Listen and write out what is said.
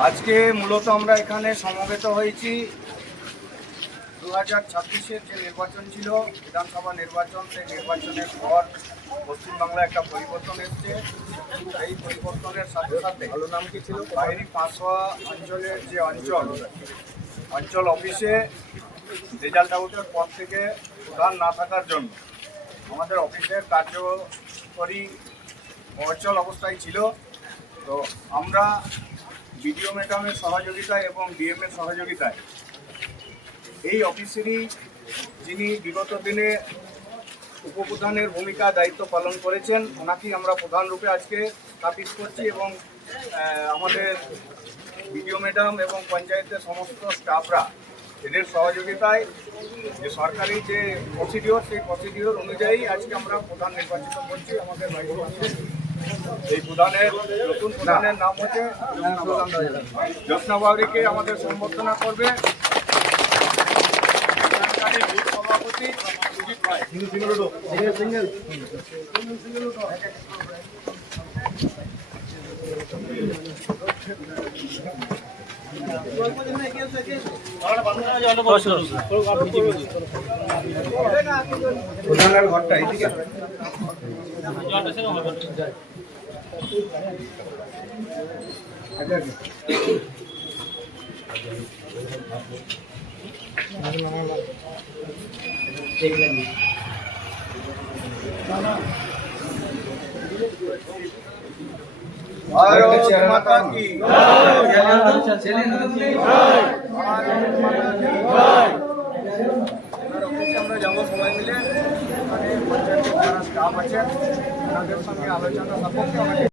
আজকে মূলত আমরা এখানে সমবেত হয়েছি 2026-এর যে নির্বাচন ছিল, বিধানসভা নির্বাচন, সেই নির্বাচনের পর পশ্চিমবাংলায় একটা পরিবর্তন এসছে। এই পরিবর্তনের সাথে সাথে ভালো নাম কি ছিল, বাইরে পাঁচশোয়া অঞ্চলের যে অঞ্চল অফিসে রেজাল্ট আউটের পর থেকে প্রধান না থাকার জন্য আমাদের অফিসের কার্যকরী অচল অবস্থায় ছিল। তো আমরা বিডিও ম্যাডামের সহযোগিতায় এবং ডিএমের সহযোগিতায় এই অফিসেরই যিনি বিগত দিনে উপপ্রধানের ভূমিকা দায়িত্ব পালন করেছেন, ওনাকেই আমরা প্রধান রূপে আজকে স্থাপিত করছি এবং আমাদের বিডিও ম্যাডাম এবং পঞ্চায়েতের সমস্ত স্টাফরা এদের সহযোগিতায় যে সরকারি যে প্রসিডিওর, সেই প্রসিডিওর অনুযায়ী আজকে আমরা প্রধান নির্বাচিত করছি। আমাদের এই নতুন প্রধানের নাম হচ্ছে জ্যোৎস্না বাউরিকে আমাদের সম্বর্ধনা করবে সভাপতি সুজিত রায়। প্রধানের ঘরটা এইদিকে भारत माता की আমরা যাবো সবাই মিলে, পঞ্চায়েতের যারা স্টাফ আছে ওনাদের সঙ্গে আলোচনা সাপেক্ষে